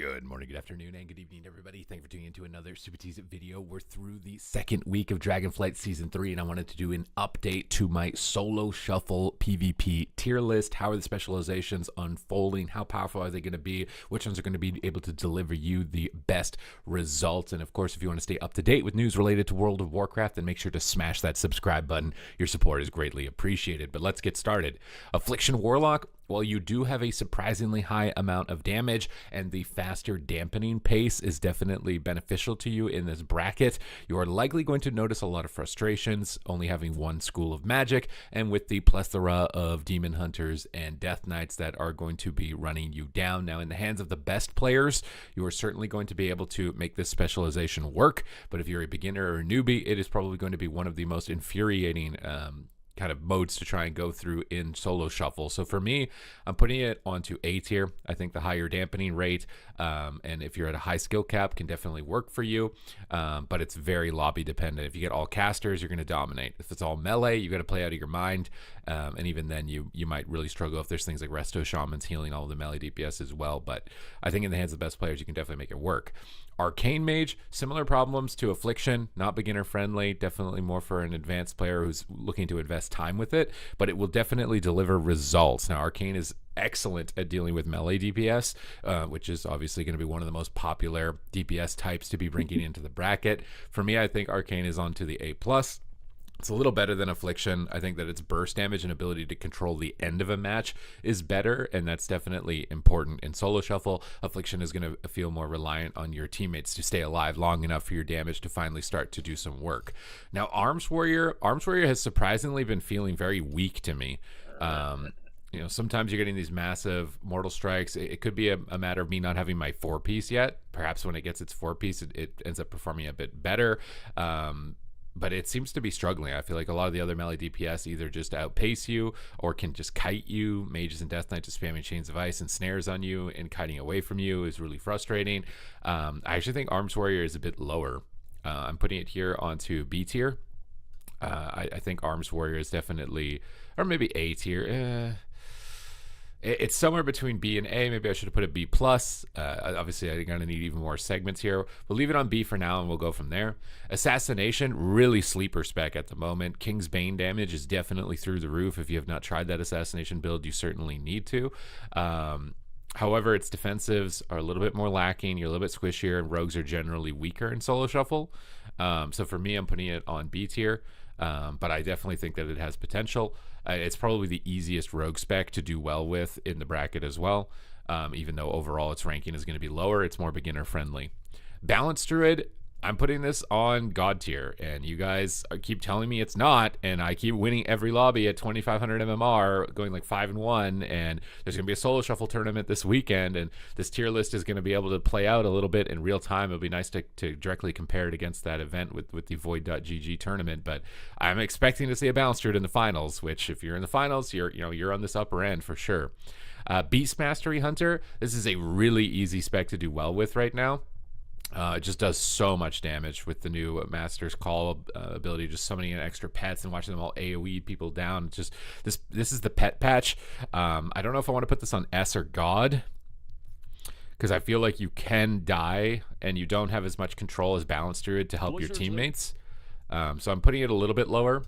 Good morning, good afternoon, and good evening, everybody. Thank you for tuning into another Super Tease video. We're through the second week of Dragonflight Season 3, and I wanted to do an update to my solo shuffle PvP tier list. How are the specializations unfolding? How powerful are they going to be? Which ones are going to be able to deliver you the best results? And of course, if you want to stay up to date with news related to World of Warcraft, then make sure to smash that subscribe button. Your support is greatly appreciated. But let's get started. Affliction Warlock. While you do have a surprisingly high amount of damage and the faster dampening pace is definitely beneficial to you in this bracket, you are likely going to notice a lot of frustrations only having one school of magic, and with the plethora of demon hunters and death knights that are going to be running you down. Now, in the hands of the best players, you are certainly going to be able to make this specialization work, but if you're a beginner or a newbie, it is probably going to be one of the most infuriating kind of modes to try and go through in solo shuffle. So for me, I'm putting it onto A tier. I think the higher dampening rate, and if you're at a high skill cap, can definitely work for you, but it's very lobby dependent. If you get all casters, you're going to dominate. If it's all melee, you got to play out of your mind, and even then you might really struggle if there's things like Resto Shamans healing all of the melee DPS as well. But I think in the hands of the best players, you can definitely make it work. Arcane Mage, similar problems to Affliction, not beginner friendly, definitely more for an advanced player who's looking to invest time with it, but it will definitely deliver results. Now, Arcane is excellent at dealing with melee DPS, which is obviously going to be one of the most popular DPS types to be bringing into the bracket. For me, I think Arcane is onto the A+. It's a little better than Affliction. I think that its burst damage and ability to control the end of a match is better, and that's definitely important in solo shuffle. Affliction is going to feel more reliant on your teammates to stay alive long enough for your damage to finally start to do some work. Now, Arms Warrior has surprisingly been feeling very weak to me. You know, sometimes you're getting these massive mortal strikes. It could be a matter of me not having my 4-piece yet. Perhaps when it gets its 4-piece, it ends up performing a bit better. But it seems to be struggling. I feel like a lot of the other melee DPS either just outpace you or can just kite you. Mages and Death Knights just spamming Chains of Ice and snares on you and kiting away from you is really frustrating. I actually think Arms Warrior is a bit lower. I'm putting it here onto B tier. I think Arms Warrior is definitely, or maybe A tier. It's somewhere between B and A. Maybe I should have put it B+. Obviously, I'm going to need even more segments here. We'll leave it on B for now, and we'll go from there. Assassination, really sleeper spec at the moment. King's Bane damage is definitely through the roof. If you have not tried that Assassination build, you certainly need to. However, its defensives are a little bit more lacking. You're a little bit squishier, and rogues are generally weaker in solo shuffle. So for me, I'm putting it on B tier. But I definitely think that it has potential. It's probably the easiest rogue spec to do well with in the bracket as well, even though overall its ranking is going to be lower. It's more beginner friendly. Balanced Druid, I'm putting this on God tier, and you guys keep telling me it's not, and I keep winning every lobby at 2,500 MMR, going like 5-1, and there's going to be a solo shuffle tournament this weekend, and this tier list is going to be able to play out a little bit in real time. It'll be nice to directly compare it against that event with the Void.gg tournament, but I'm expecting to see a Balanced Druid in the finals, which if you're in the finals, you're on this upper end for sure. Beast Mastery Hunter, this is a really easy spec to do well with right now. It just does so much damage with the new Master's Call ability, just summoning in extra pets and watching them all AoE people down. It's just this is the pet patch. I don't know if I want to put this on S or God, because I feel like you can die and you don't have as much control as Balanced Druid to help your teammates. So I'm putting it a little bit lower.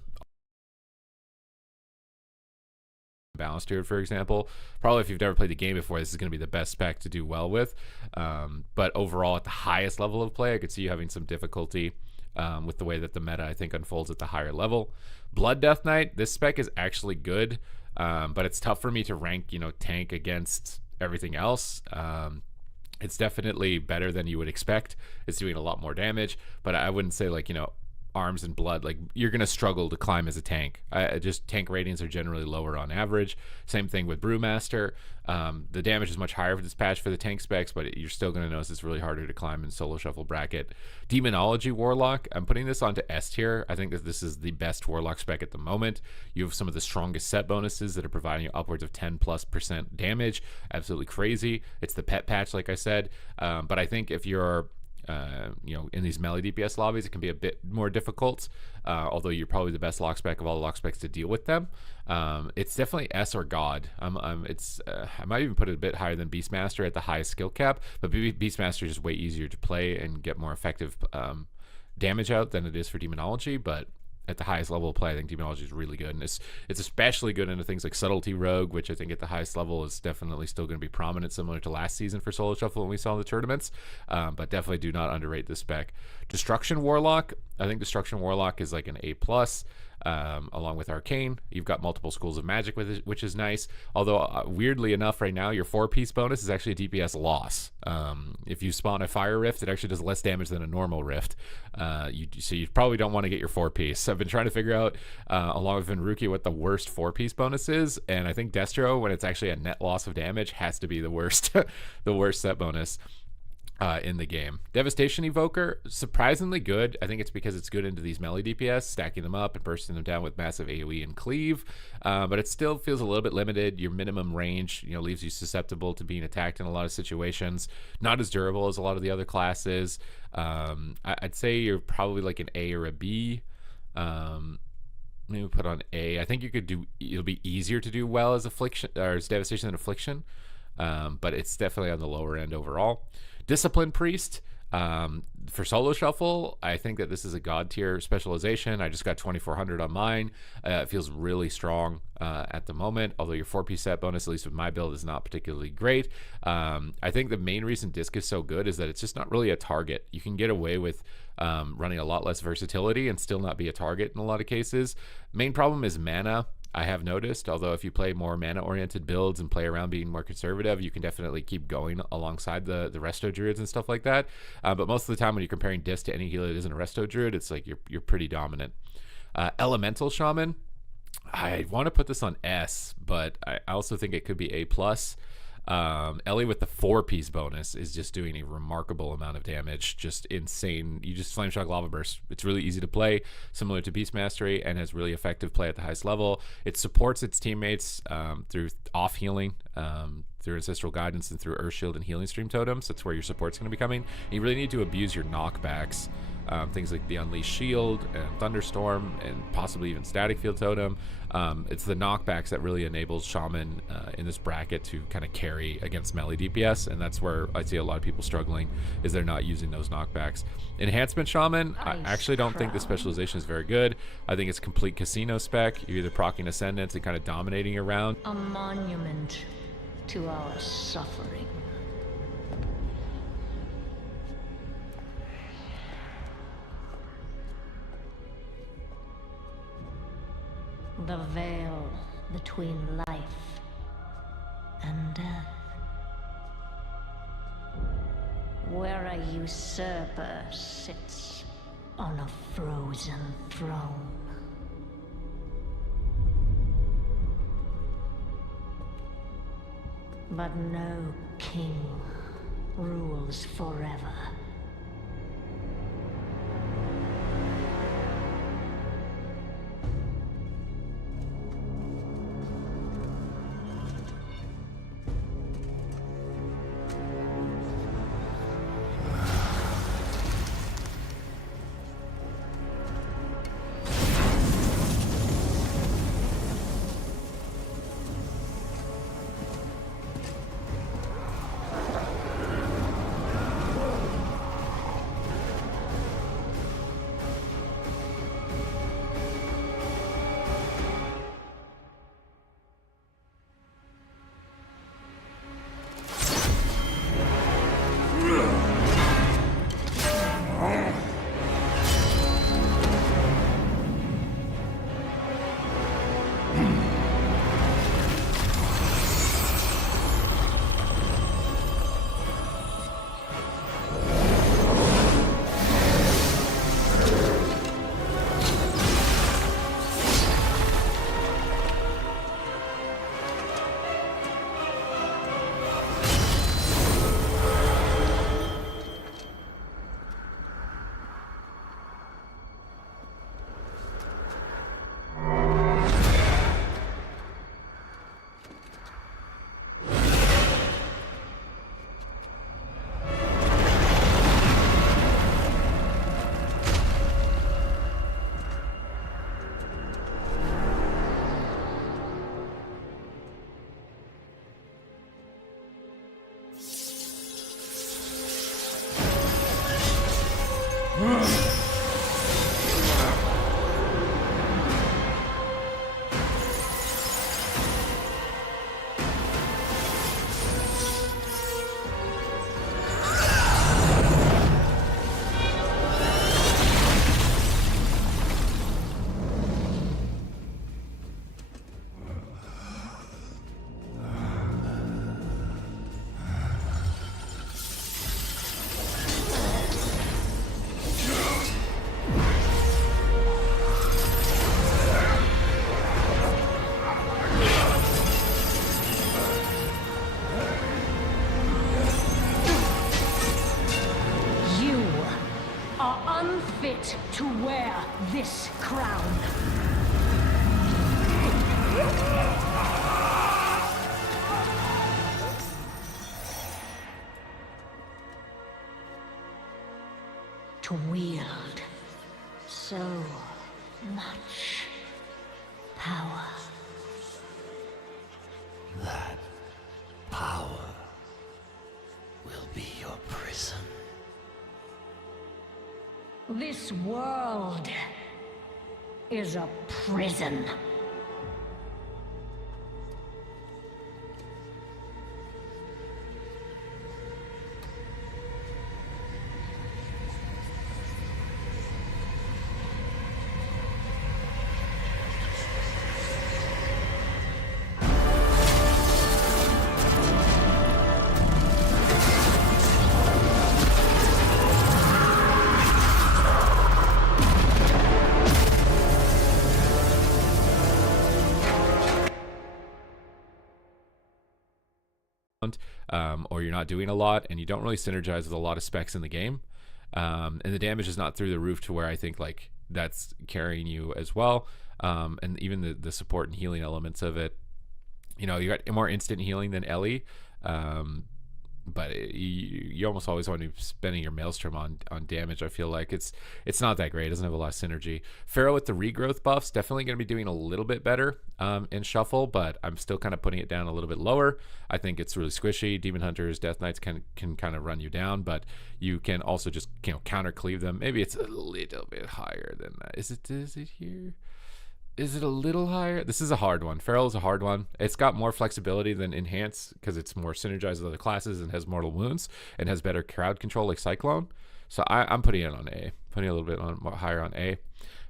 Balanced Druid, for example. Probably if you've never played the game before, this is going to be the best spec to do well with. But overall, at the highest level of play, I could see you having some difficulty with the way that the meta, I think, unfolds at the higher level. Blood Death Knight, this spec is actually good, but it's tough for me to rank, tank against everything else. It's definitely better than you would expect. It's doing a lot more damage, but I wouldn't say like, Arms and Blood, like you're gonna struggle to climb as a tank. Just tank ratings are generally lower on average. Same thing with Brewmaster. The damage is much higher for this patch for the tank specs, but you're still gonna notice it's really harder to climb in solo shuffle bracket. Demonology Warlock, I'm putting this onto S tier. I think that this is the best Warlock spec at the moment. You have some of the strongest set bonuses that are providing you upwards of 10+% damage. Absolutely crazy. It's the pet patch, like I said, but I think if you're you know, in these melee DPS lobbies, it can be a bit more difficult, although you're probably the best lock spec of all the lock specs to deal with them. It's definitely S or God. I might even put it a bit higher than Beastmaster at the highest skill cap, but Beastmaster is way easier to play and get more effective damage out than it is for Demonology, but at the highest level of play, I think Demonology is really good, and it's especially good into things like Subtlety Rogue, which I think at the highest level is definitely still going to be prominent, similar to last season for Solo Shuffle when we saw in the tournaments, but definitely do not underrate this spec. Destruction Warlock, I think Destruction Warlock is like an A+, along with Arcane. You've got multiple schools of magic with it, which is nice, although weirdly enough right now your 4-piece bonus is actually a DPS loss. If you spawn a Fire Rift, it actually does less damage than a normal Rift, so you probably don't want to get your 4-piece. I've been trying to figure out along with Venruki what the worst 4-piece bonus is, and I think Destro, when it's actually a net loss of damage, has to be the worst the worst set bonus in the game. Devastation Evoker, surprisingly good. I think it's because it's good into these melee DPS, stacking them up and bursting them down with massive AoE and cleave, but it still feels a little bit limited. Your minimum range, you know, leaves you susceptible to being attacked in a lot of situations. Not as durable as a lot of the other classes. I'd say you're probably like an A or a B. Maybe put on A. I think you could do, it'll be easier to do well as Affliction or as Devastation than Affliction, but it's definitely on the lower end overall. Discipline Priest, for Solo Shuffle, I think that this is a god tier specialization. I just got 2400 on mine. It feels really strong at the moment, although your 4-piece set bonus, at least with my build, is not particularly great. I think the main reason Disc is so good is that it's just not really a target. You can get away with running a lot less versatility and still not be a target in a lot of cases. Main problem is mana, I have noticed, although if you play more mana-oriented builds and play around being more conservative, you can definitely keep going alongside the Resto Druids and stuff like that. But most of the time when you're comparing Disc to any healer that isn't a Resto Druid, it's like you're pretty dominant. Elemental Shaman, I want to put this on S, but I also think it could be A+. Ellie with the 4-piece bonus is just doing a remarkable amount of damage, just insane. You just Flame Shock Lava Burst. It's really easy to play, similar to Beast Mastery, and has really effective play at the highest level. It supports its teammates through off healing, through Ancestral Guidance, and through Earth Shield and Healing Stream Totems. That's where your support's going to be coming. And you really need to abuse your knockbacks. Things like the Unleashed Shield and Thunderstorm and possibly even Static Field Totem. It's the knockbacks that really enables Shaman in this bracket to kind of carry against melee DPS, and that's where I see a lot of people struggling, is they're not using those knockbacks. Enhancement Shaman, I actually don't think the specialization is very good. I think it's complete casino spec. You're either proccing Ascendance and kind of dominating around. A monument to our suffering. The veil between life and death, where a usurper sits on a frozen throne. But no king rules forever. fit to wear this crown. To wield so much power. That power will be your prison. This world is a prison. Or you're not doing a lot and you don't really synergize with a lot of specs in the game, and the damage is not through the roof to where I think like that's carrying you as well, and even the support and healing elements of it, you know, you got more instant healing than Ellie, but you almost always want to be spending your maelstrom on damage. I feel like it's not that great. It doesn't have a lot of synergy. Pharaoh with the regrowth buffs definitely going to be doing a little bit better in shuffle, but I'm still kind of putting it down a little bit lower. I think it's really squishy. Demon Hunters, Death Knights can kind of run you down, but you can also just, you know, counter cleave them. Maybe it's a little bit higher than that. Is it here? Is it a little higher? This is a hard one. Feral is a hard one. It's got more flexibility than Enhance because it's more synergized with other classes and has mortal wounds and has better crowd control like Cyclone. So I'm putting it on A. Putting a little bit higher on A.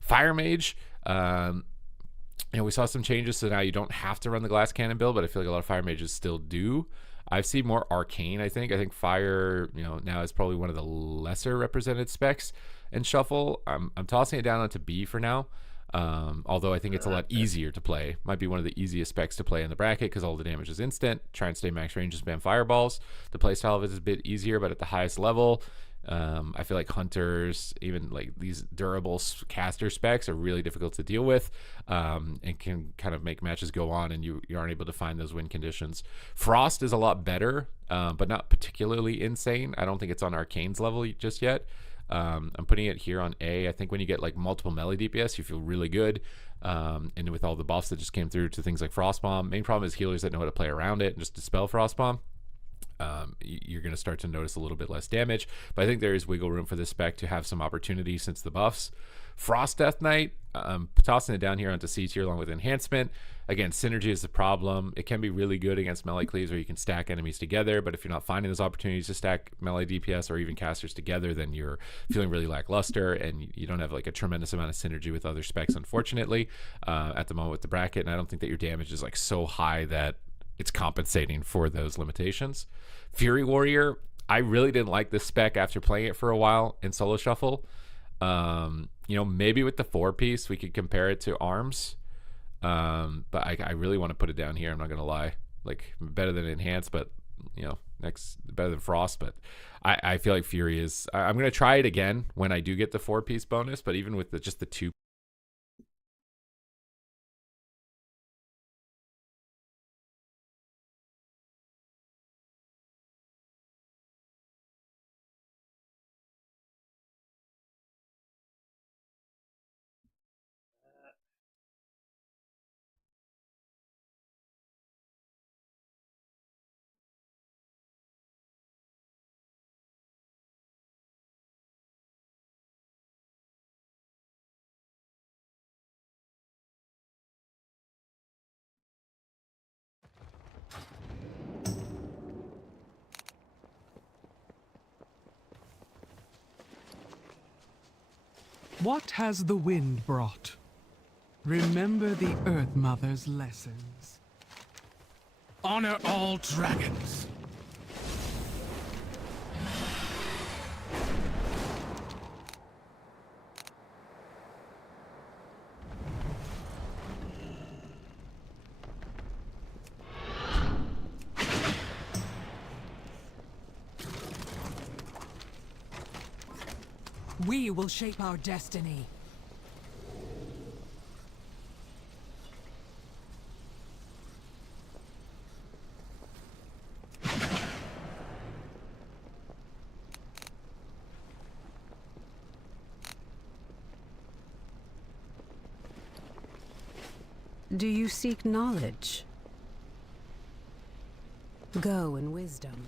Fire Mage, you know, we saw some changes, so now you don't have to run the glass cannon build, but I feel like a lot of Fire Mages still do. I've seen more Arcane, I think. I think Fire, you know, now is probably one of the lesser represented specs in Shuffle. I'm tossing it down onto B for now. Although I think it's a lot easier to play. Might be one of the easiest specs to play in the bracket because all the damage is instant. Try and stay max range and spam fireballs. The playstyle of it is a bit easier, but at the highest level, I feel like hunters, even like these durable caster specs, are really difficult to deal with, and can kind of make matches go on, and you aren't able to find those win conditions. Frost is a lot better, but not particularly insane. I don't think it's on Arcane's level just yet. I'm putting it here on A. I think when you get like multiple melee DPS, you feel really good. And with all the buffs that just came through to things like Frostbomb, main problem is healers that know how to play around it and just dispel Frostbomb. You're going to start to notice a little bit less damage, but I think there is wiggle room for this spec to have some opportunity since the buffs. Frost Death Knight, tossing it down here onto C tier along with enhancement. Again, synergy is the problem. It can be really good against melee cleaves where you can stack enemies together, but if you're not finding those opportunities to stack melee DPS or even casters together, then you're feeling really lackluster and you don't have like a tremendous amount of synergy with other specs, unfortunately, at the moment with the bracket. And I don't think that your damage is like so high that it's compensating for those limitations. Fury Warrior, I really didn't like this spec after playing it for a while in solo shuffle. You know, maybe with the 4-piece we could compare it to Arms, but I really want to put it down here. I'm not gonna lie, like better than Enhance, but you know, next better than Frost. But I feel like Fury is. I'm gonna try it again when I do get the 4-piece bonus, but even with just the 2. What has the wind brought? Remember the Earth Mother's lessons. Honor all dragons. We will shape our destiny. Do you seek knowledge? Go in wisdom.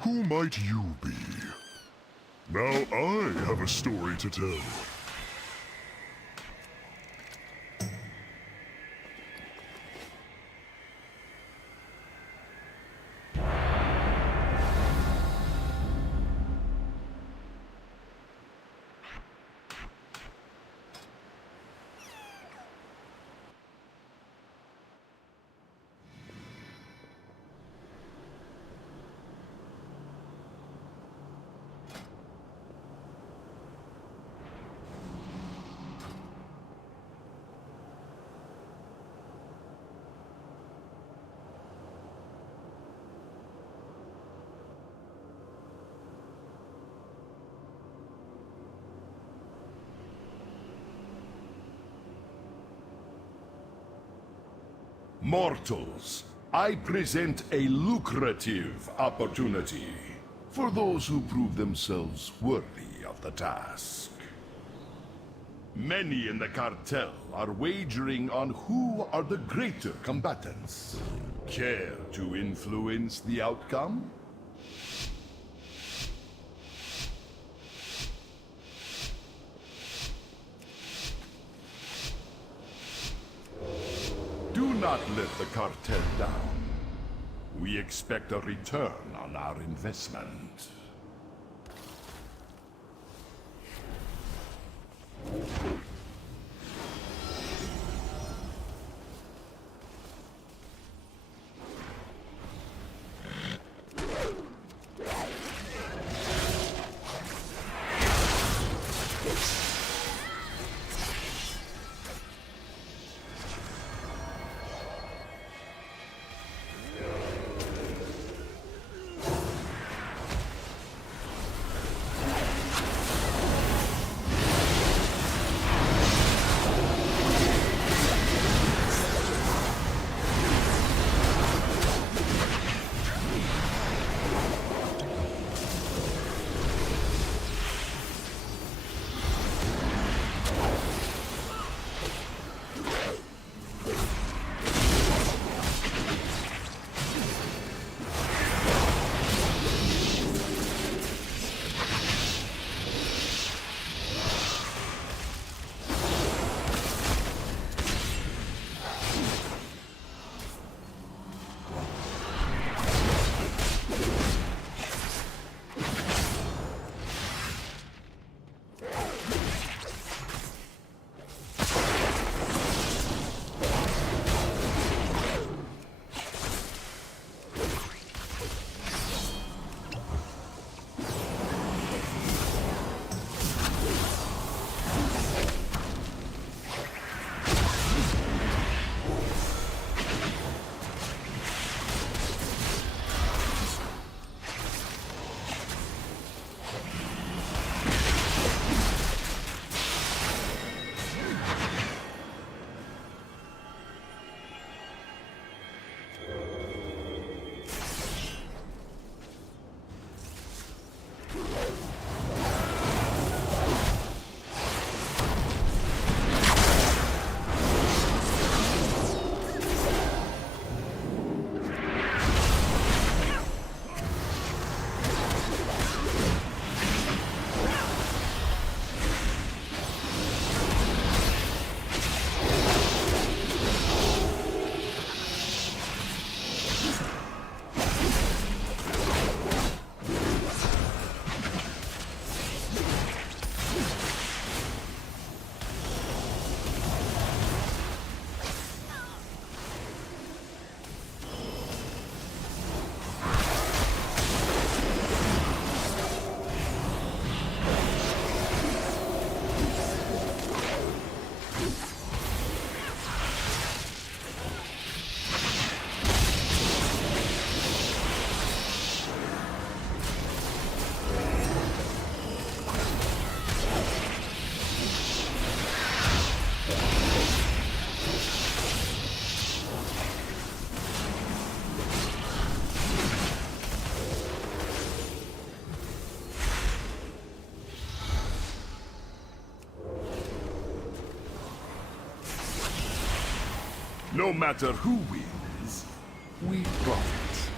Who might you be? Now I have a story to tell. Mortals, I present a lucrative opportunity for those who prove themselves worthy of the task. Many in the cartel are wagering on who are the greater combatants. Care to influence the outcome? Do not let the cartel down. We expect a return on our investment. No matter who wins, we profit.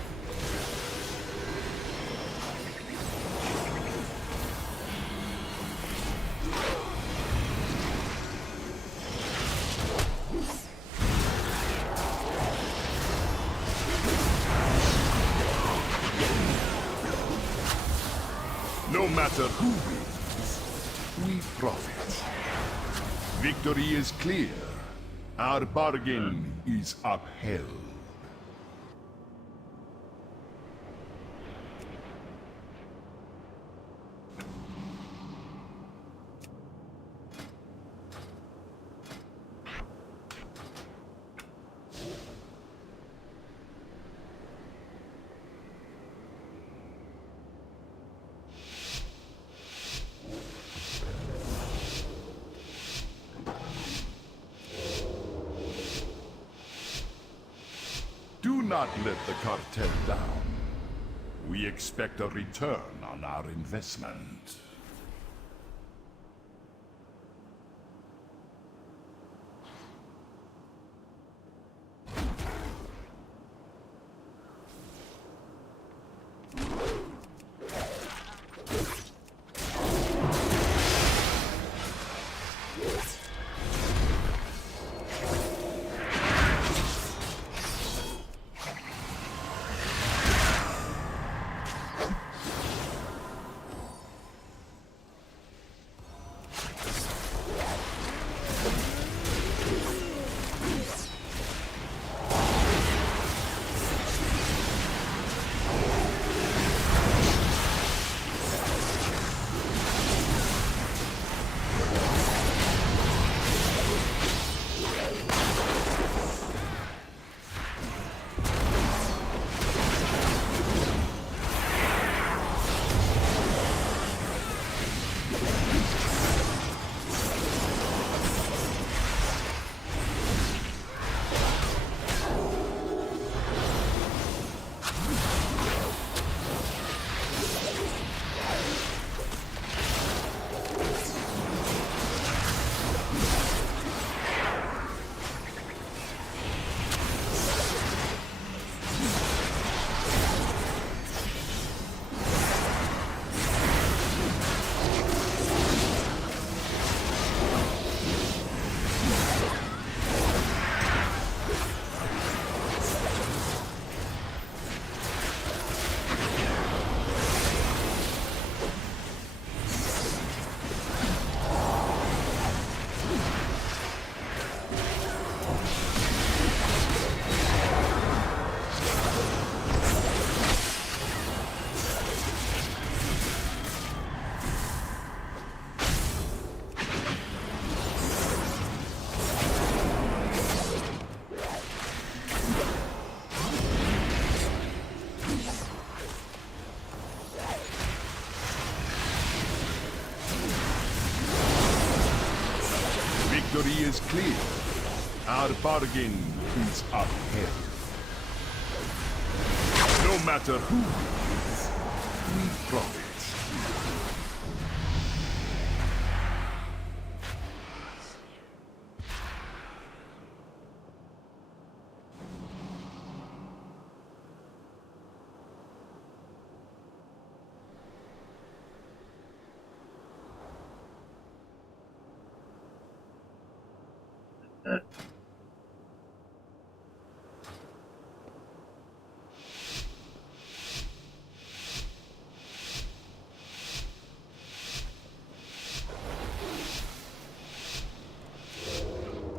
No matter who wins, we profit. Victory is clear. Our bargain is upheld. Do not let the cartel down. We expect a return on our investment. is clear. Our bargain is upheld. No matter who wins, we profit.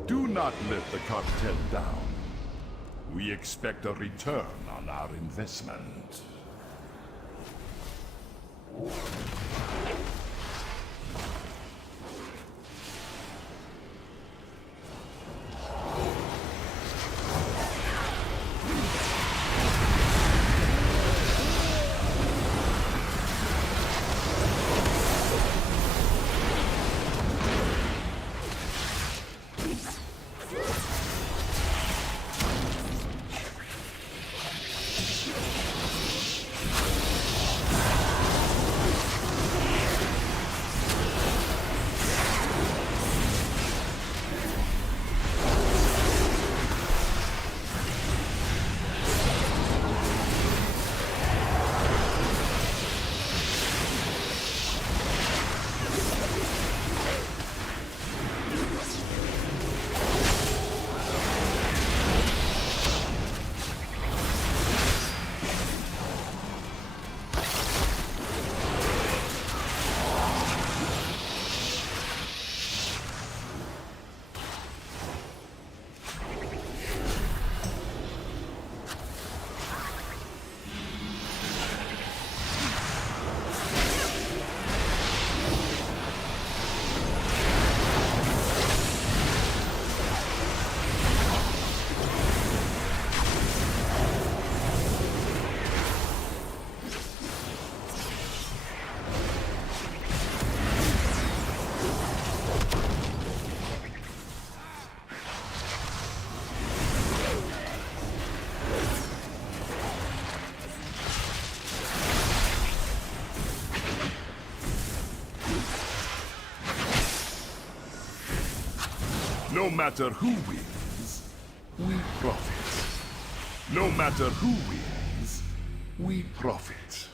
Do not let the cartel down. We expect a return on our investment. No matter who wins, we profit. No matter who wins, we profit.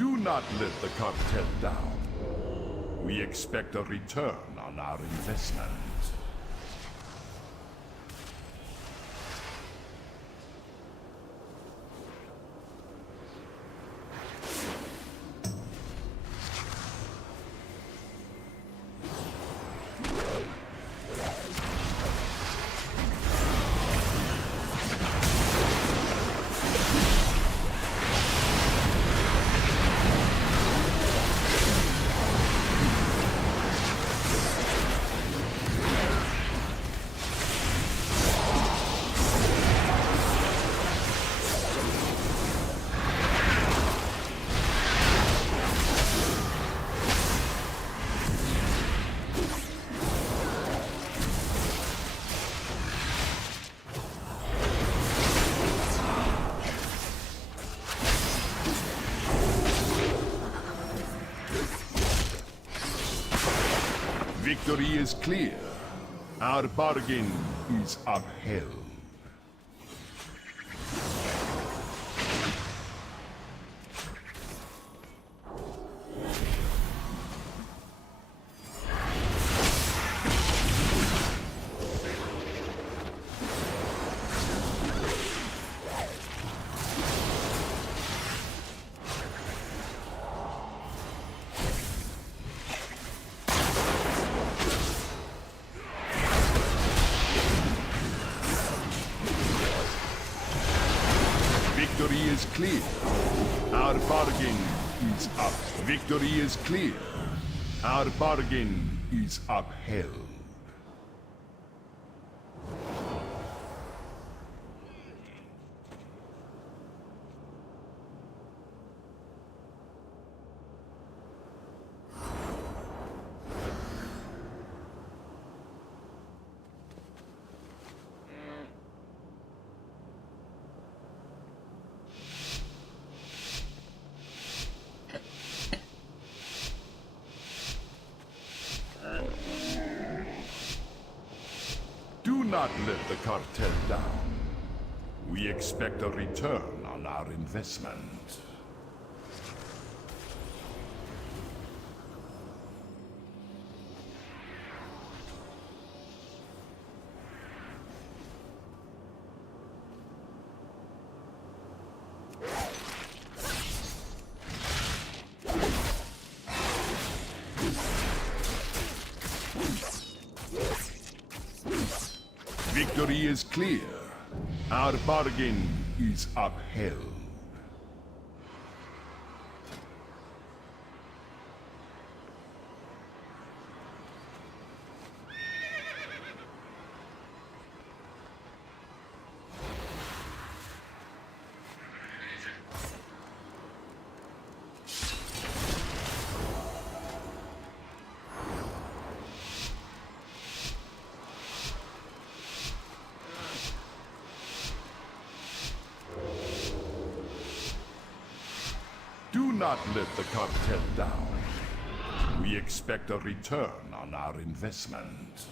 Do not let the cartel down. We expect a return on our investment. Victory is clear. Our bargain is upheld. Victory is clear. Our bargain is up. Victory is clear. Our bargain is upheld. Do not let the cartel down. We expect a return on our investment. Victory is clear. Our bargain is upheld. Do not let the cartel down. We expect a return on our investment.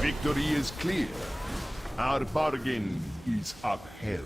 Victory is clear. Our bargain is upheld.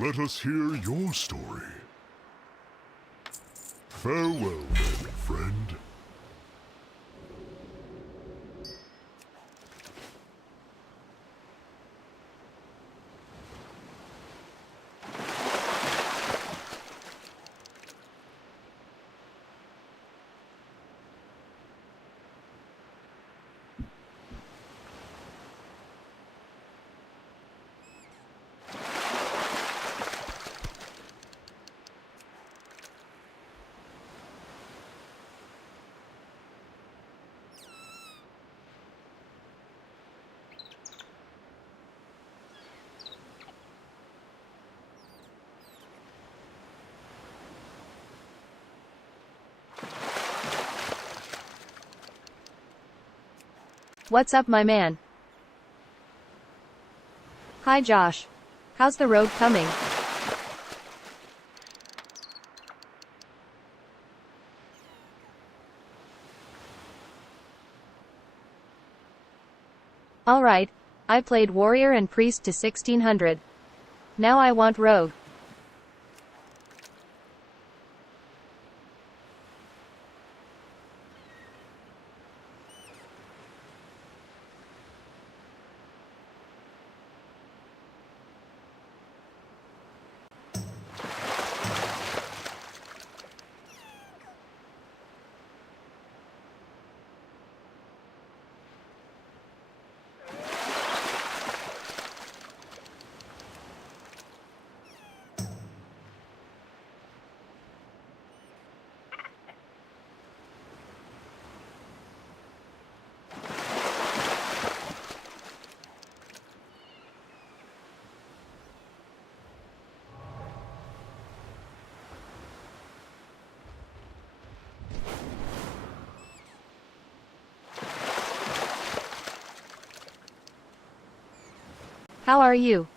Let us hear your story. Farewell, then, friend. What's up, my man? Hi, Josh. How's the road coming? Alright, I played warrior and priest to 1600. Now I want rogue. How are you?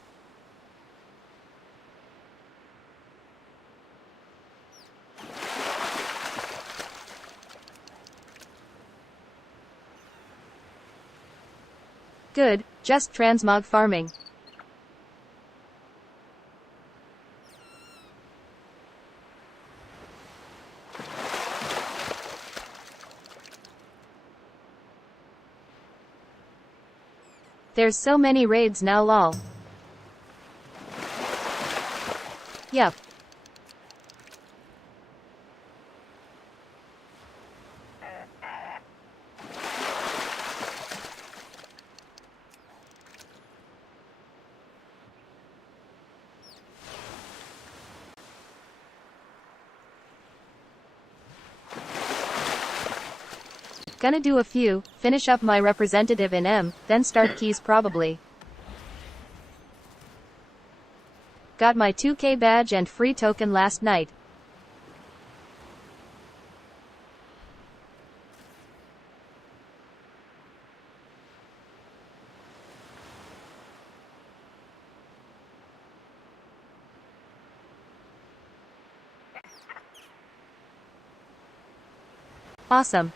Good, just transmog farming. There's so many raids now, lol. Yep. Gonna do a few, finish up my representative in M, then start keys probably. Got my 2K badge and free token last night. Awesome.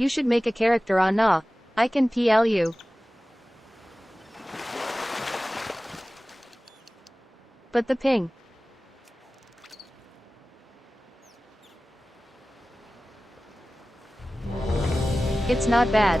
You should make a character on Nah. I can PL you. But the ping. It's not bad.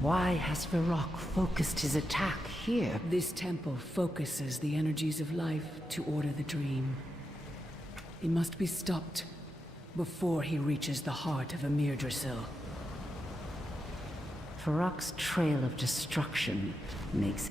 Why has Varrock focused his attack here? This temple focuses the energies of life to order the dream. He must be stopped before he reaches the heart of Amirdrasil. Varrock's trail of destruction makes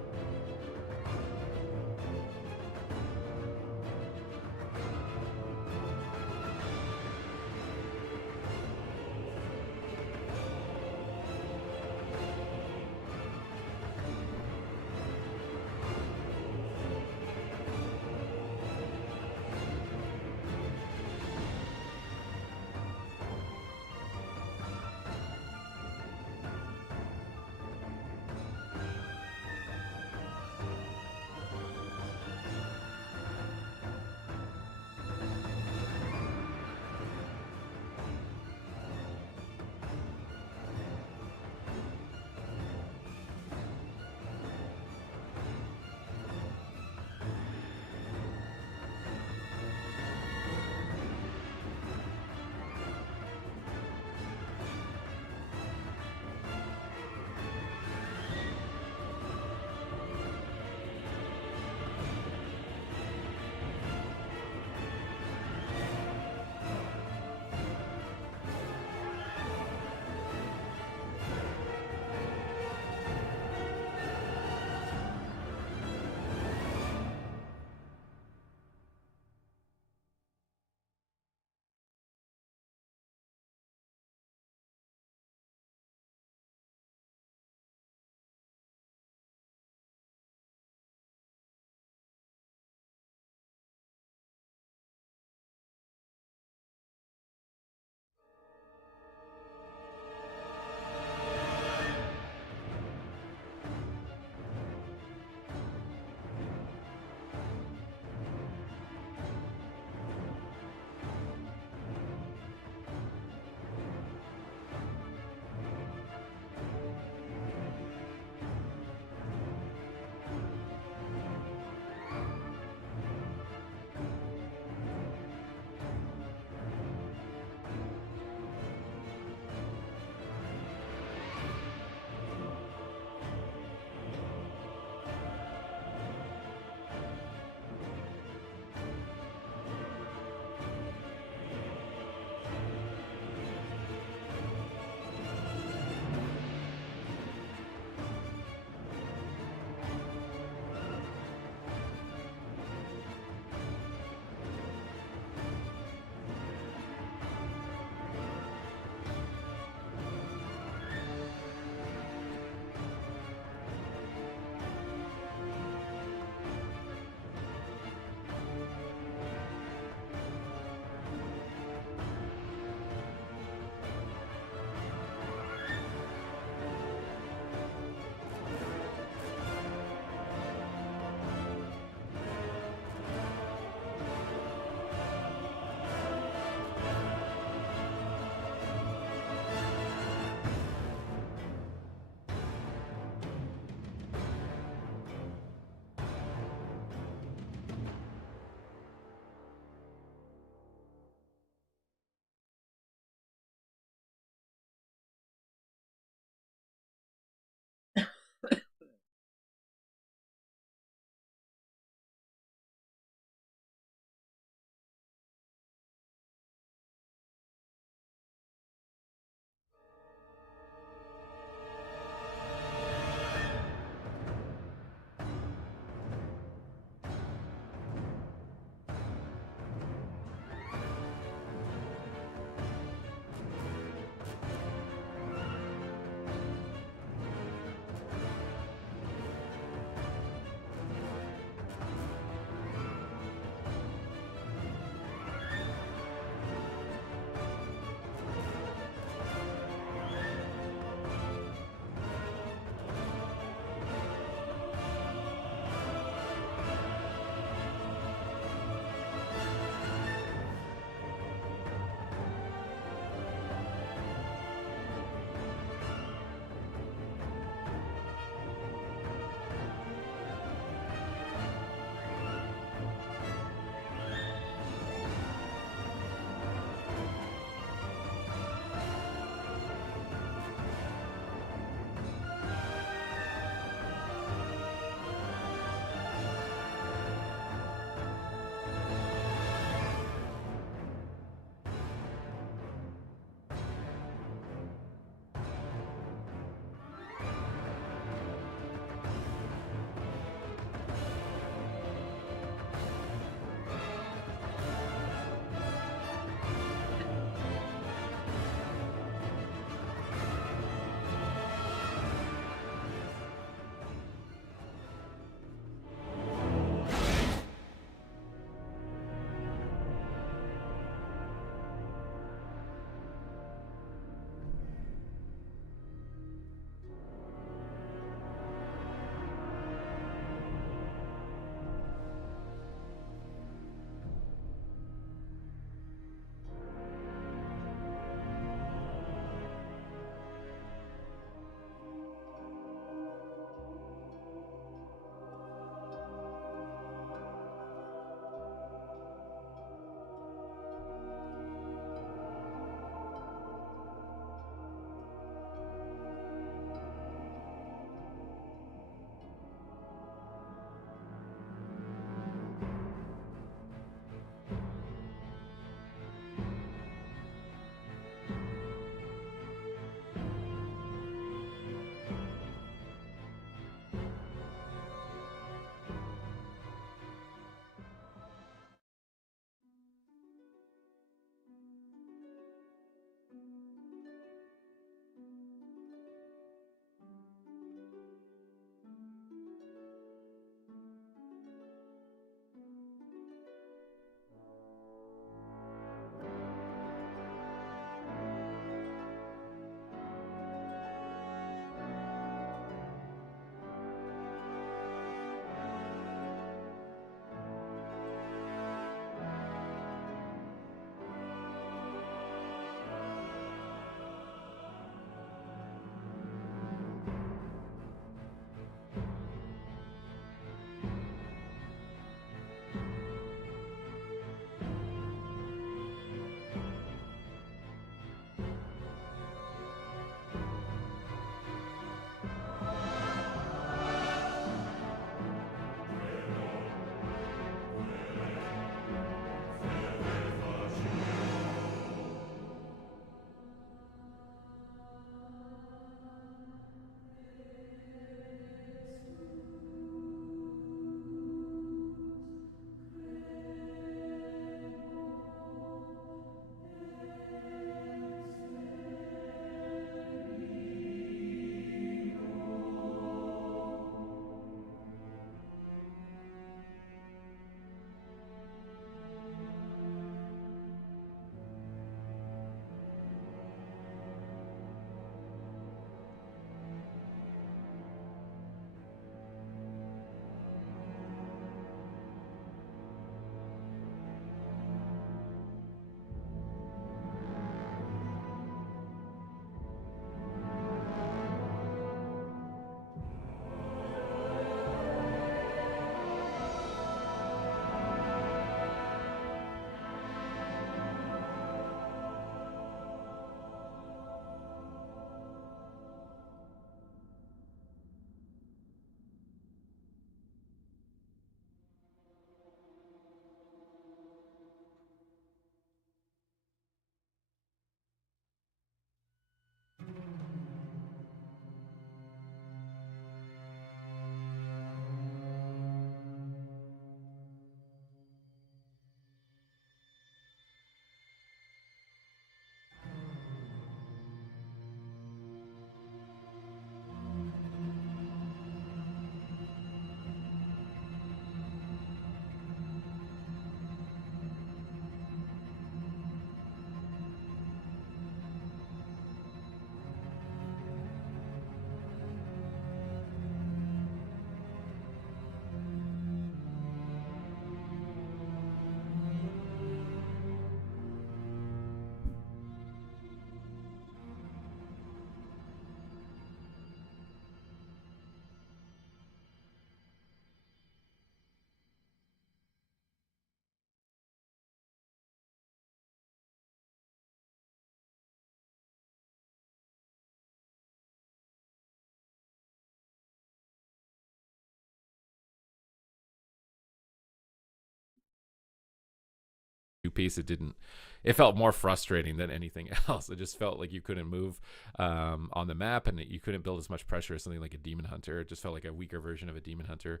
piece, it felt more frustrating than anything else. It just felt like you couldn't move on the map, and you couldn't build as much pressure as something like a Demon Hunter. It just felt like a weaker version of a Demon Hunter.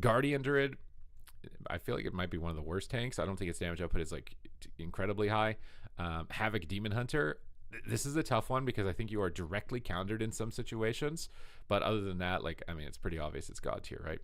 Guardian Druid, I feel like it might be one of the worst tanks. I don't think its damage output is like incredibly high. Havoc Demon Hunter, this is a tough one because I think you are directly countered in some situations, but other than that, like, I mean, it's pretty obvious it's God tier, right?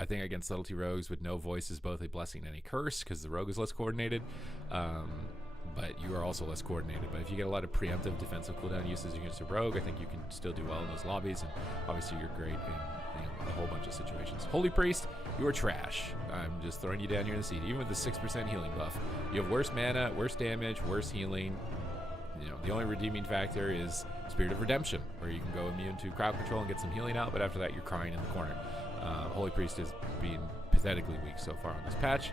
I think against Subtlety Rogues with no voice is both a blessing and a curse because the rogue is less coordinated, but you are also less coordinated. But if you get a lot of preemptive defensive cooldown uses against a rogue, I think you can still do well in those lobbies, and obviously you're great in a whole bunch of situations. Holy Priest, you are trash. I'm just throwing you down here in the seat. Even with the 6% healing buff, you have worse mana, worse damage, worse healing. You know, the only redeeming factor is Spirit of Redemption, where you can go immune to crowd control and get some healing out, but after that you're crying in the corner. Holy Priest is being pathetically weak so far on this patch.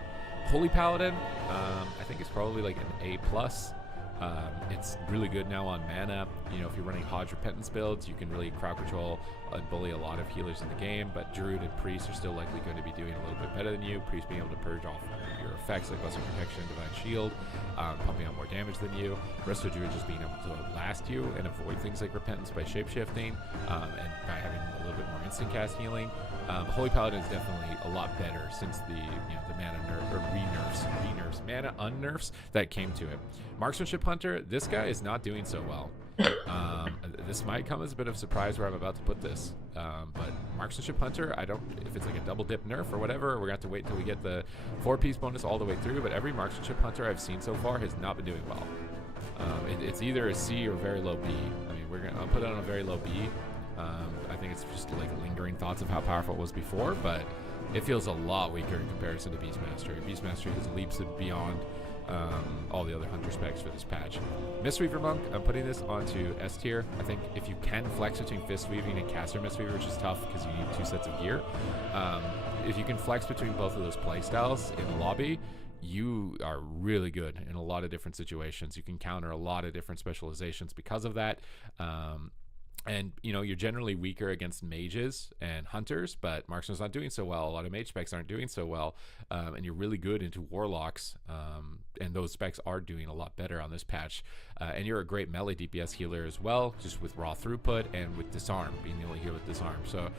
Holy Paladin, I think it's probably like an A+. It's really good now on mana. You know, if you're running Hodge Repentance builds, you can really crowd control and bully a lot of healers in the game, but Druid and Priest are still likely going to be doing a little bit better than you. Priest being able to purge off your effects like Blessed Protection, Divine Shield, pumping out more damage than you. Resto Druid just being able to last you and avoid things like Repentance by shapeshifting, and by having a little bit more instant cast healing. Holy Paladin is definitely a lot better since the mana nerf or re-nerfs, mana unnerfs that came to it. Marksmanship Hunter, this guy is not doing so well. This might come as a bit of a surprise where I'm about to put this, but Marksmanship Hunter, I don't, if it's like a double dip nerf or whatever, we're gonna have to wait till we get the 4-piece bonus all the way through. But every Marksmanship Hunter I've seen so far has not been doing well. It's either a C or very low B. I mean, I'll put it on a very low B. I think it's just like lingering thoughts of how powerful it was before, but it feels a lot weaker in comparison to Beast Mastery. Beast Mastery has leaps beyond all the other hunter specs for this patch. Mistweaver Monk, I'm putting this onto S tier. I think if you can flex between Fist Weaving and Caster Mistweaver, which is tough because you need 2 sets of gear, if you can flex between both of those playstyles in the lobby, you are really good in a lot of different situations. You can counter a lot of different specializations because of that. And, you know, you're generally weaker against mages and hunters, but marksman's not doing so well. A lot of mage specs aren't doing so well. And you're really good into warlocks, and those specs are doing a lot better on this patch. And you're a great melee DPS healer as well, just with raw throughput and with disarm, being the only healer with disarm. So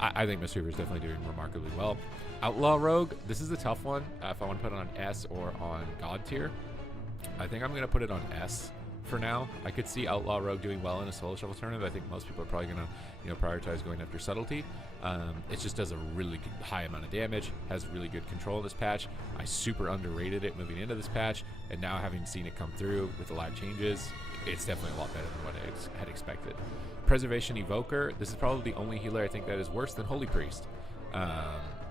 I think Mistweaver is definitely doing remarkably well. Outlaw Rogue, this is a tough one. If I want to put it on S or on God tier, I think I'm going to put it on S. For now, I could see Outlaw Rogue doing well in a solo shuffle tournament. I think most people are probably going to, prioritize going after Subtlety. It just does a really high amount of damage, has really good control in this patch. I super underrated it moving into this patch, and now having seen it come through with a lot of changes, it's definitely a lot better than what I had expected. Preservation Evoker, this is probably the only healer I think that is worse than Holy Priest.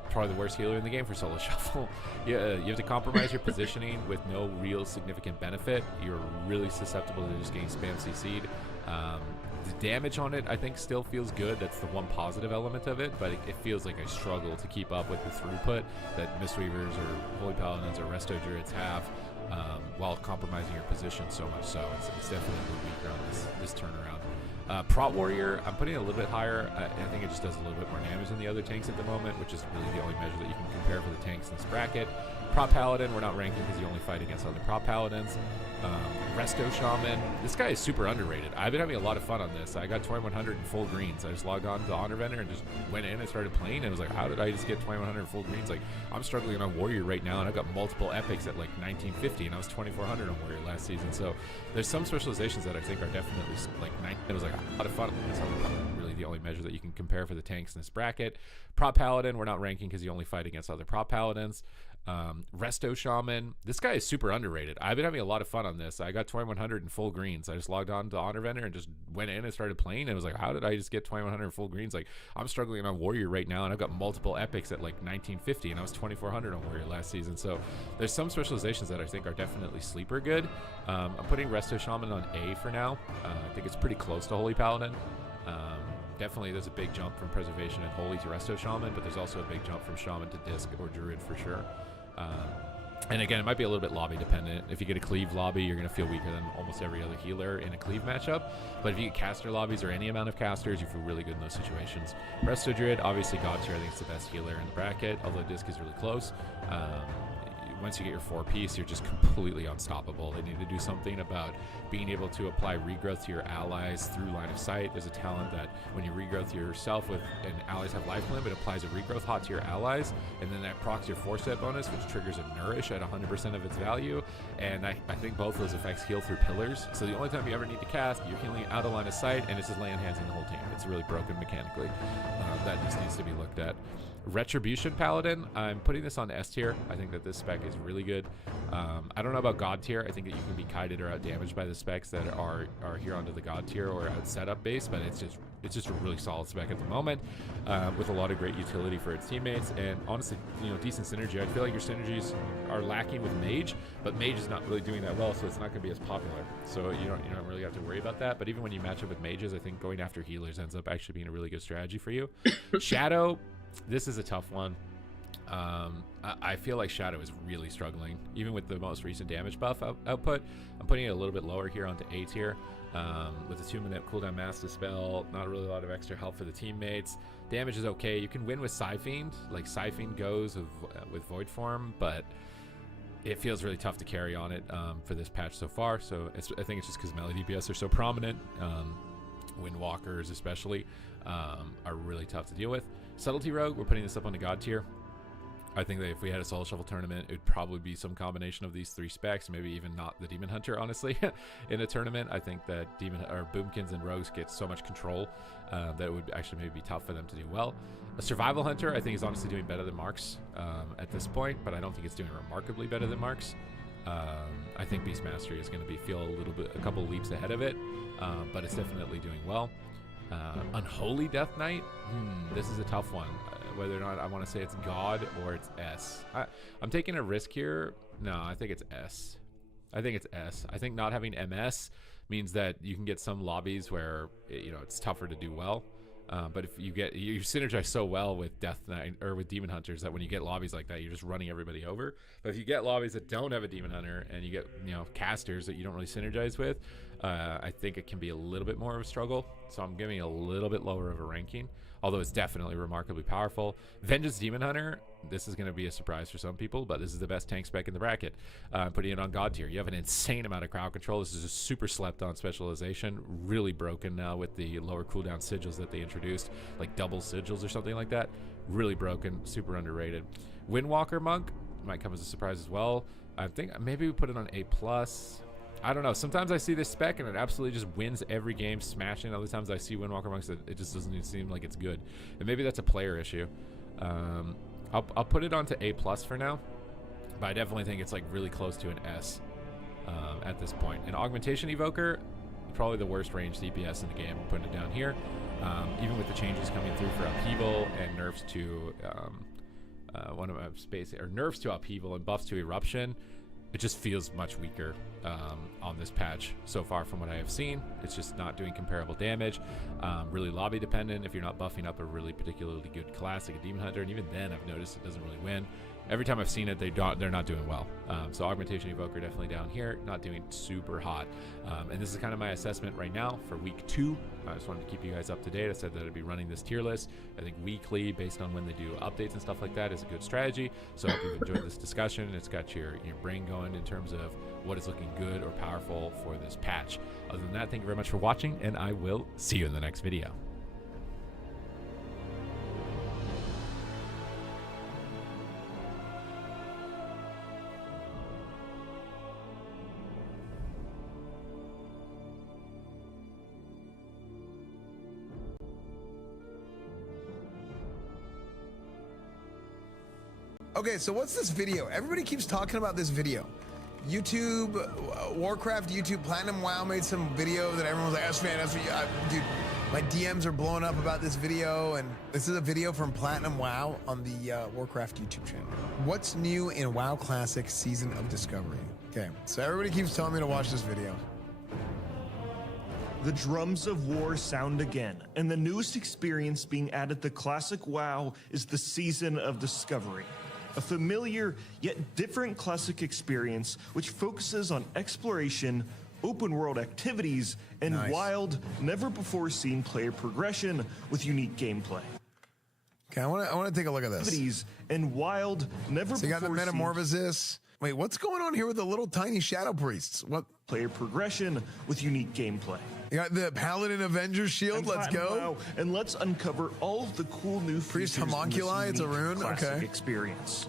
Probably the worst healer in the game for solo shuffle. You have to compromise your positioning with no real significant benefit. You're really susceptible to just getting spam CC'd. The damage on it, I think, still feels good. That's the one positive element of it, but it feels like I struggle to keep up with the throughput that Mistweavers or Holy Paladins or Resto Druids have, while compromising your position so much so. It's definitely a little weaker on this turnaround. Prot Warrior, I'm putting it a little bit higher. I think it just does a little bit more damage than the other tanks at the moment, which is really the only measure that you can compare for the tanks in this bracket. Prot Paladin, we're not ranking because you only fight against other Prot Paladins. Resto Shaman, this guy is super underrated. I've been having a lot of fun on this. I got 2100 in full greens. I just logged on to Honor Vendor and just went in and started playing, and it was like, how did I just get 2100 in full greens? Like, I'm struggling on Warrior right now, and I've got multiple epics at like 1950, and I was 2400 on Warrior last season. So there's some specializations that I think are definitely like it was like a lot of fun. That's really the only measure that you can compare for the tanks in this bracket. Prot Paladin, we're not ranking because you only fight against other Prot Paladins. Resto Shaman, this guy is super underrated. I've been having a lot of fun on this. I got 2100 in full greens. I just logged on to Honor Vendor and just went in and started playing, and it was like, how did I just get 2100 in full greens? Like, I'm struggling on Warrior right now, and I've got multiple epics at like 1950, and I was 2400 on Warrior last season. So there's some specializations that I think are definitely sleeper good. I'm putting Resto Shaman on A for now. I think it's pretty close to Holy Paladin. Definitely there's a big jump from Preservation and Holy to Resto Shaman, but there's also a big jump from Shaman to Disc or Druid for sure. And again, it might be a little bit lobby dependent. If you get a cleave lobby, you're going to feel weaker than almost every other healer in a cleave matchup. But if you get caster lobbies or any amount of casters, you feel really good in those situations. Resto Druid, obviously God tier, I think it's the best healer in the bracket, although Disc is really close. once you get your 4-piece, you're just completely unstoppable. They need to do something about being able to apply regrowth to your allies through line of sight. There's a talent that when you regrowth yourself with and allies have life limit, it applies a regrowth hot to your allies, and then that procs your 4-set bonus, which triggers a nourish at 100% of its value. And I think both those effects heal through pillars. So the only time you ever need to cast, you're healing out of line of sight, and it's just laying hands in the whole team. It's really broken mechanically. That just needs to be looked at. Retribution Paladin, I'm putting this on S tier. I think that this spec is really good. I don't know about God tier. I think that you can be kited or out damaged by the specs that are here onto the God tier or out setup base, but it's just a really solid spec at the moment, with a lot of great utility for its teammates, and honestly, you know, decent synergy. I feel like your synergies are lacking with Mage, but Mage is not really doing that well, so it's not going to be as popular. So you don't really have to worry about that. But even when you match up with mages, I think going after healers ends up actually being a really good strategy for you. Shadow, this is a tough one. I feel like Shadow is really struggling, even with the most recent damage buff output. I'm putting it a little bit lower here onto A tier. With a 2-minute cooldown Mass Dispel, not really a lot of extra help for the teammates. Damage is okay. You can win with Psyfiend, like Psyfiend goes with Void Form, but it feels really tough to carry on it for this patch so far. So I think it's just because melee DPS are so prominent. Windwalkers especially are really tough to deal with. Subtlety Rogue, we're putting this up on the God tier. I think that if we had a solo shuffle tournament, it would probably be some combination of these 3 specs, maybe even not the Demon Hunter, honestly, in a tournament. I think that Boomkins and Rogues get so much control that it would actually maybe be tough for them to do well. A Survival Hunter, I think, is honestly doing better than Marks at this point, but I don't think it's doing remarkably better than Marks. I think Beast Mastery is going to feel a couple leaps ahead of it, but it's definitely doing well. Unholy Death Knight, this is a tough one. Whether or not I want to say it's God or it's S. I'm taking a risk here. No, I think it's S. I think it's S. I think not having MS means that you can get some lobbies where it's tougher to do well. But if you synergize so well with Death Knight or with Demon Hunters that when you get lobbies like that, you're just running everybody over. But if you get lobbies that don't have a Demon Hunter and you get casters that you don't really synergize with, I think it can be a little bit more of a struggle. So I'm giving it a little bit lower of a ranking, although it's definitely remarkably powerful. Vengeance Demon Hunter, this is going to be a surprise for some people, but this is the best tank spec in the bracket. Putting it on God tier. You have an insane amount of crowd control. This is a super slept on specialization, really broken now with the lower cooldown sigils that they introduced, like double sigils or something like that. Really broken, super underrated. Windwalker Monk might come as a surprise as well. I think maybe we put it on A+. I don't know. Sometimes I see this spec and it absolutely just wins every game, smashing. Other times I see Windwalker Monks that it just doesn't even seem like it's good. And maybe that's a player issue. I'll put it onto A+ for now, but I definitely think it's like really close to an S at this point. An Augmentation Evoker, probably the worst range DPS in the game. I'm putting it down here. Even with the changes coming through for Upheaval and nerfs to nerfs to Upheaval and buffs to Eruption, it just feels much weaker on this patch so far from what I have seen. It's just not doing comparable damage. Really lobby dependent if you're not buffing up a really particularly good class like a Demon Hunter, and even then I've noticed it doesn't really win. Every time I've seen it, they're not doing well. So Augmentation Evoker definitely down here, not doing super hot. And this is kind of my assessment right now for week 2. I just wanted to keep you guys up to date. I said that I'd be running this tier list. I think weekly, based on when they do updates and stuff like that, is a good strategy. So I hope you've enjoyed this discussion. It's got your brain going in terms of what is looking good or powerful for this patch. Other than that, thank you very much for watching, and I will see you in the next video. Okay, so what's this video? Everybody keeps talking about this video. YouTube, Warcraft, YouTube, Platinum WoW made some video that everyone's like, S-Man, dude, my DMs are blowing up about this video, and this is a video from Platinum WoW on the Warcraft YouTube channel. What's new in WoW Classic Season of Discovery? Okay, so everybody keeps telling me to watch this video. The drums of war sound again, and the newest experience being added to Classic WoW is the Season of Discovery. A familiar yet different classic experience which focuses on exploration, open world activities, and wild, never before seen player progression with unique gameplay. Okay, I want to take a look at this. And wild, never so you got the Metamorphosis, Wait, what's going on here with the little tiny shadow priests? What? Player progression with unique gameplay. You got the Paladin Avenger shield. Let's go. Wow, and let's uncover all of the cool new Priest features in Homunculi, this it's a unique rune? classic Okay. experience.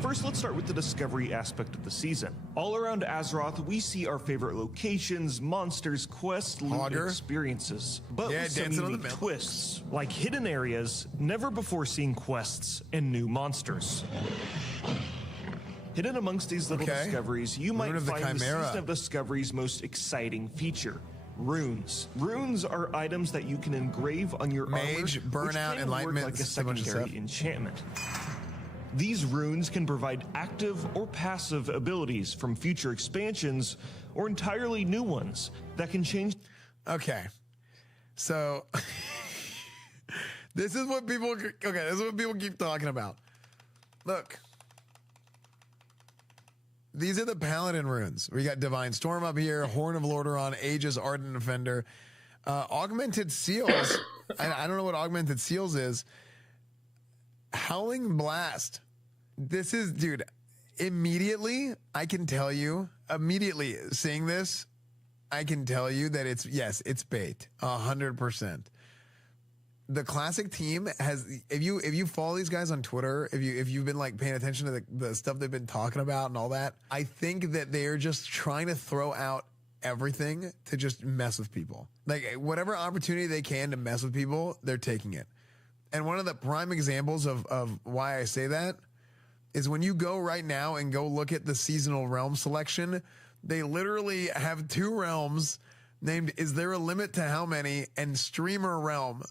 First, let's start with the discovery aspect of the season. All around Azeroth, we see our favorite locations, monsters, quests, loot, and Augur. experiences. But Yeah, with some dancing on the unique mountain. twists, like hidden areas, never before seen quests, and new monsters. Hidden amongst these little Okay. discoveries, you Rune might of the find the Chimera. Season of Discovery's most exciting feature. Runes. Runes are items that you can engrave on your Mage, armor, Burnout, which can Enlightenment, work like a just a bunch of secondary stuff. enchantment. These runes can provide active or passive abilities from future expansions or entirely new ones that can change. Okay, so this is what people. Okay, this is what people keep talking about. Look, these are the Paladin runes. We got Divine Storm up here, Horn of Lordaeron, Aegis, Ardent Defender, Augmented Seals. I don't know what Augmented Seals is. Howling Blast. This is, dude, immediately, I can tell you, immediately seeing this, I can tell you that it's, yes, it's bait, 100%. The classic team has, if you follow these guys on Twitter, if you've been like paying attention to the stuff they've been talking about and all that, I think that they are just trying to throw out everything to just mess with people. Like whatever opportunity they can to mess with people, they're taking it. And one of the prime examples of why I say that is when you go right now and go look at the seasonal realm selection, they literally have 2 realms named Is There a Limit to How Many and Streamer Realm.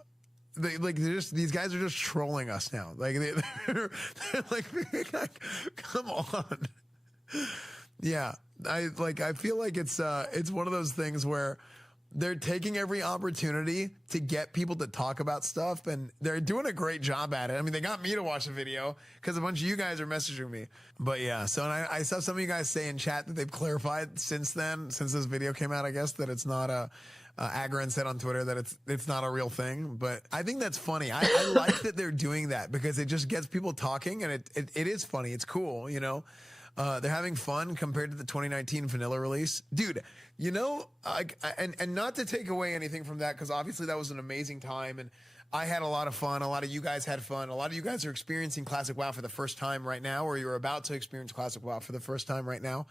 These guys are just trolling us now. They're like, come on. Yeah, I feel like it's one of those things where they're taking every opportunity to get people to talk about stuff, and they're doing a great job at it. I mean, they got me to watch the video because a bunch of you guys are messaging me. But yeah, so and I saw some of you guys say in chat that they've clarified since this video came out, I guess, that it's not a. Agron said on Twitter that it's not a real thing, but I think that's funny. I like that they're doing that because it just gets people talking, and it is funny. It's cool, you know. They're having fun compared to the 2019 vanilla release, dude. You know, and not to take away anything from that, because obviously that was an amazing time, and I had a lot of fun. A lot of you guys had fun. A lot of you guys are experiencing Classic WoW for the first time right now, or you're about to experience Classic WoW for the first time right now.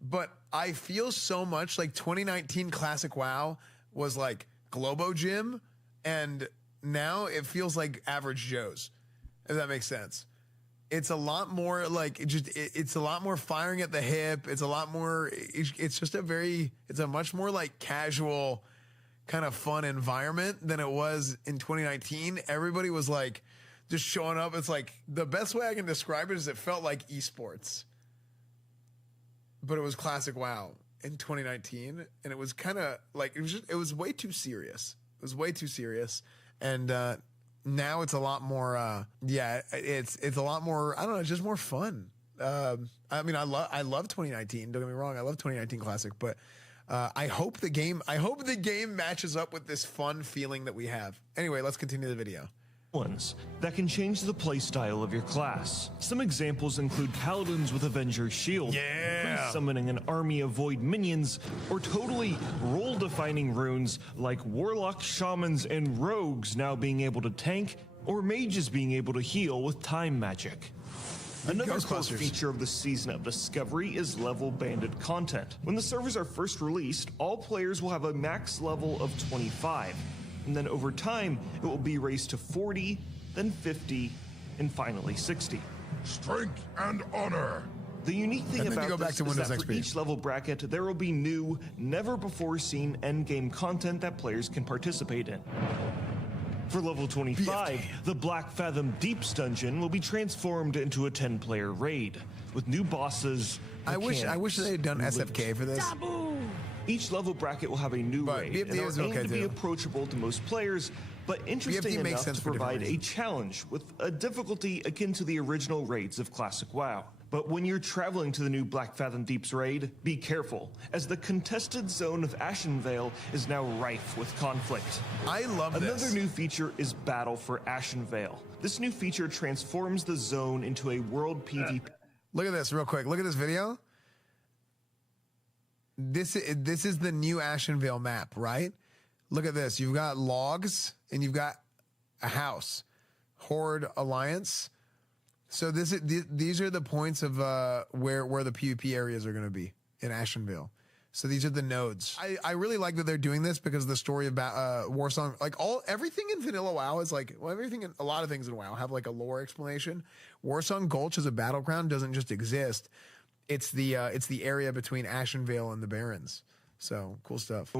But I feel so much like 2019 Classic WoW was like Globo Gym, and now it feels like Average Joe's, if that makes sense. It's a lot more like it's a lot more firing at the hip. It's a lot more. It's a much more like casual kind of fun environment than it was in 2019. Everybody was like just showing up. It's like the best way I can describe it is it felt like esports. But it was Classic WoW in 2019, and it was kind of like it was way too serious. It was way too serious, and now it's a lot more. It's a lot more. I don't know. It's just more fun. I mean, I love 2019. Don't get me wrong. I love 2019 Classic, but I hope the game matches up with this fun feeling that we have. Anyway, let's continue the video. Ones that can change the playstyle of your class. Some examples include paladins with Avenger's Shield, priests summoning an army of void minions, or totally role-defining runes like warlocks, shamans, and rogues now being able to tank, or mages being able to heal with time magic. Another cool feature of the Season of Discovery is level banded content. When the servers are first released, all players will have a max level of 25. And then over time, it will be raised to 40, then 50, and finally 60. Strength and honor. The unique thing about this is that for each level bracket, there will be new, never-before-seen endgame content that players can participate in. For level 25, the Black Fathom Deeps dungeon will be transformed into a 10-player raid, with new bosses. I wish they had done SFK for this. Each level bracket will have a new raid, and it will aim to be approachable to most players, but interesting enough to provide a challenge with a difficulty akin to the original raids of Classic WoW. But when you're traveling to the new Black Fathom Deeps raid, be careful, as the contested zone of Ashenvale is now rife with conflict. I love this. Another new feature is Battle for Ashenvale. This new feature transforms the zone into a world PvP. Look at this real quick. Look at this video. This is the new Ashenvale map, right? Look at this. You've got logs and you've got a house. Horde Alliance. So these are the points of where the PvP areas are going to be in Ashenvale. So these are the nodes. I really like that they're doing this because the story about Warsong, like everything in Vanilla WoW is like, well, a lot of things in WoW have like a lore explanation. Warsong Gulch as a battleground doesn't just exist. It's the area between Ashenvale and the Barrens. So cool stuff.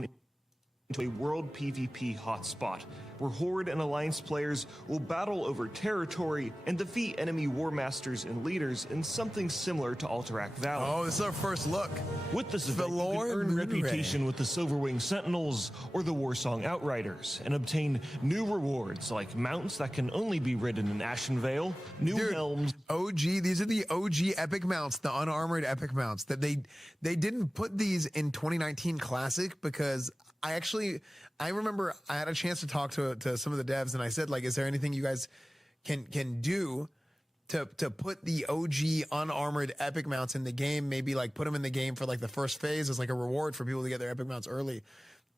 Into a world PvP hotspot, where Horde and Alliance players will battle over territory and defeat enemy war masters and leaders in something similar to Alterac Valley. Oh, this is our first look. With this event, you can earn reputation with the Silverwing Sentinels or the Warsong Outriders, and obtain new rewards like mounts that can only be ridden in Ashenvale, new helms. OG, these are the OG epic mounts, the unarmored epic mounts that they didn't put these in 2019 Classic because I remember I had a chance to talk to some of the devs and I said, like, is there anything you guys can do to put the OG unarmored epic mounts in the game? Maybe like put them in the game for like the first phase as like a reward for people to get their epic mounts early.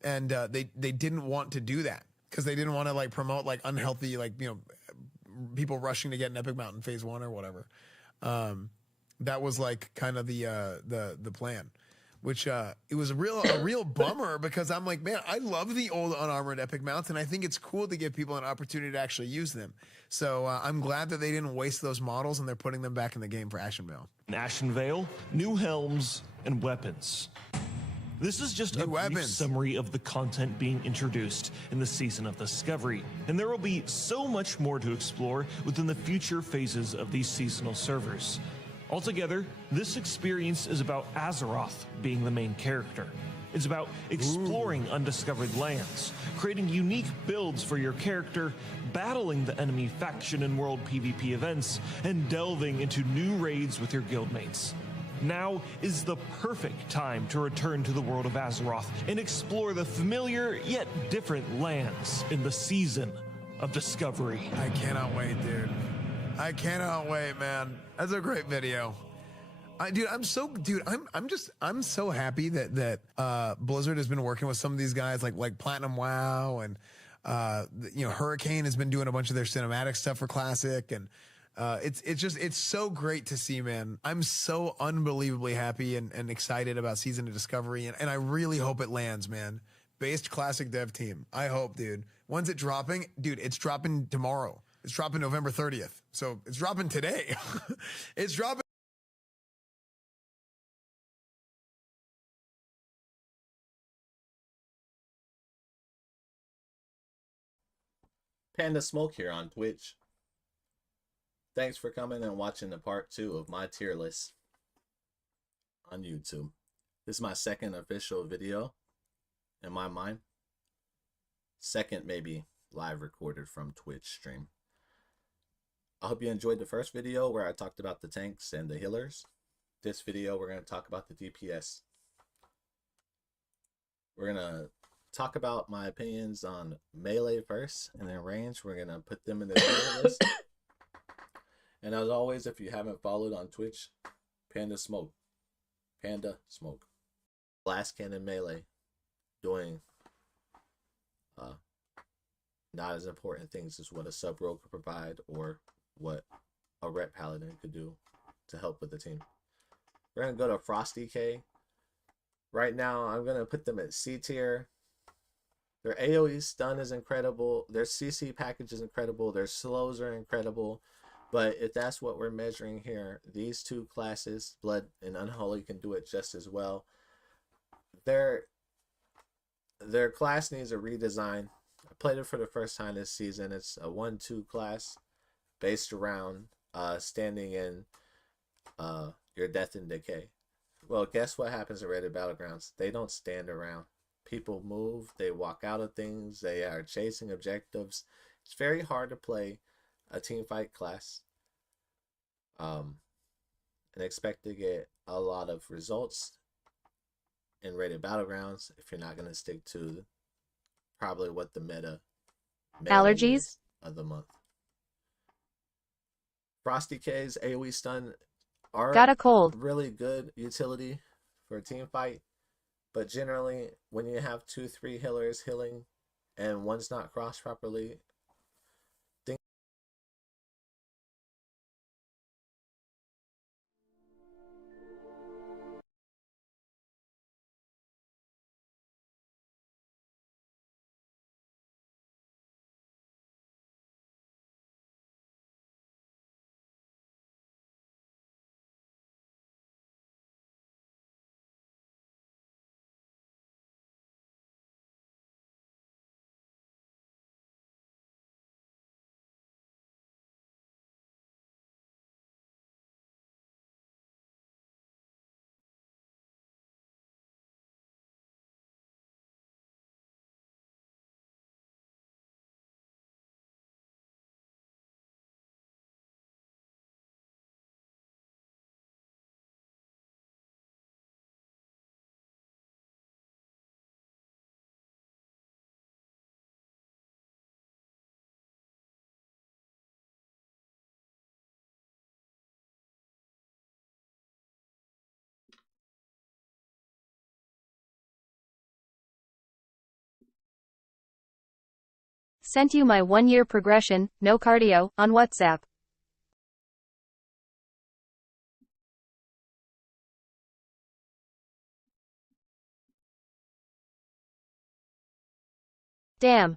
And they didn't want to do that because they didn't want to like promote like unhealthy, like, you know, people rushing to get an epic mount in phase 1 or whatever. That was like kind of the plan. Which it was a real bummer because I'm like, man, I love the old unarmored epic mounts and I think it's cool to give people an opportunity to actually use them. So I'm glad that they didn't waste those models and they're putting them back in the game for Ashenvale. In Ashenvale, new helms and weapons. This is just a brief summary of the content being introduced in the Season of Discovery, and there will be so much more to explore within the future phases of these seasonal servers. Altogether, this experience is about Azeroth being the main character. It's about exploring undiscovered lands, creating unique builds for your character, battling the enemy faction in world PvP events, and delving into new raids with your guildmates. Now is the perfect time to return to the world of Azeroth and explore the familiar yet different lands in the Season of Discovery. I cannot wait, dude. I cannot wait, man. That's a great video. I'm so happy that Blizzard has been working with some of these guys like Platinum WoW and you know, Hurricane has been doing a bunch of their cinematic stuff for Classic, and it's so great to see, man. I'm so unbelievably happy and excited about Season of Discovery, and I really hope it lands, man. Based Classic dev team. I hope, dude. When's it dropping? Dude, it's dropping tomorrow. It's dropping November 30th. So it's dropping today. It's dropping. Panda Smoke here on Twitch. Thanks for coming and watching the part 2 of my tier list on YouTube. This is my second official video in my mind. Second maybe live recorded from Twitch stream. I hope you enjoyed the first video where I talked about the tanks and the healers. This video we're going to talk about the DPS. We're going to talk about my opinions on melee first, and then range. We're going to put them in the tier list. And as always, if you haven't followed on Twitch, Panda Smoke. Blast Cannon Melee. Doing not as important things as what a sub rogue could provide or what a rep paladin could do to help with the team. We're going to go to Frosty K. Right now, I'm going to put them at C tier. Their AoE stun is incredible. Their CC package is incredible. Their slows are incredible. But if that's what we're measuring here, these two classes, Blood and Unholy, can do it just as well. Their class needs a redesign. I played it for the first time this season. It's a 1-2 class based around standing in your death and decay. Well, guess what happens in Reddit Battlegrounds? They don't stand around. People move, they walk out of things, they are chasing objectives. It's very hard to play a team fight class and expect to get a lot of results in Reddit Battlegrounds if you're not going to stick to probably what the meta allergies of the month. Frosty K's AoE stun are Got a cold. really good utility for a team fight, but generally when you have 2-3 healers healing and one's not crossed properly, Sent you my 1-year progression, no cardio, on WhatsApp. Damn.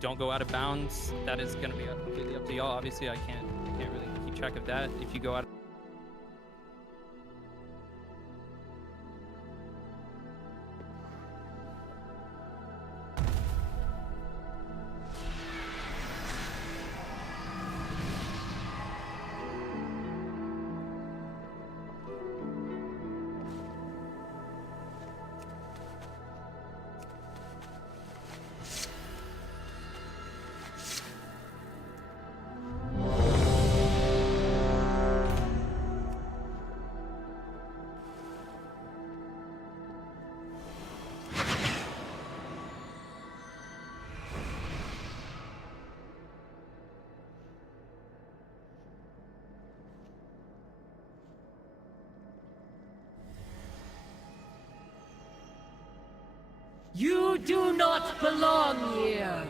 don't go out of bounds. That is going to be completely up to y'all. Obviously, I can't really keep track of that. If you go out. You do not belong here!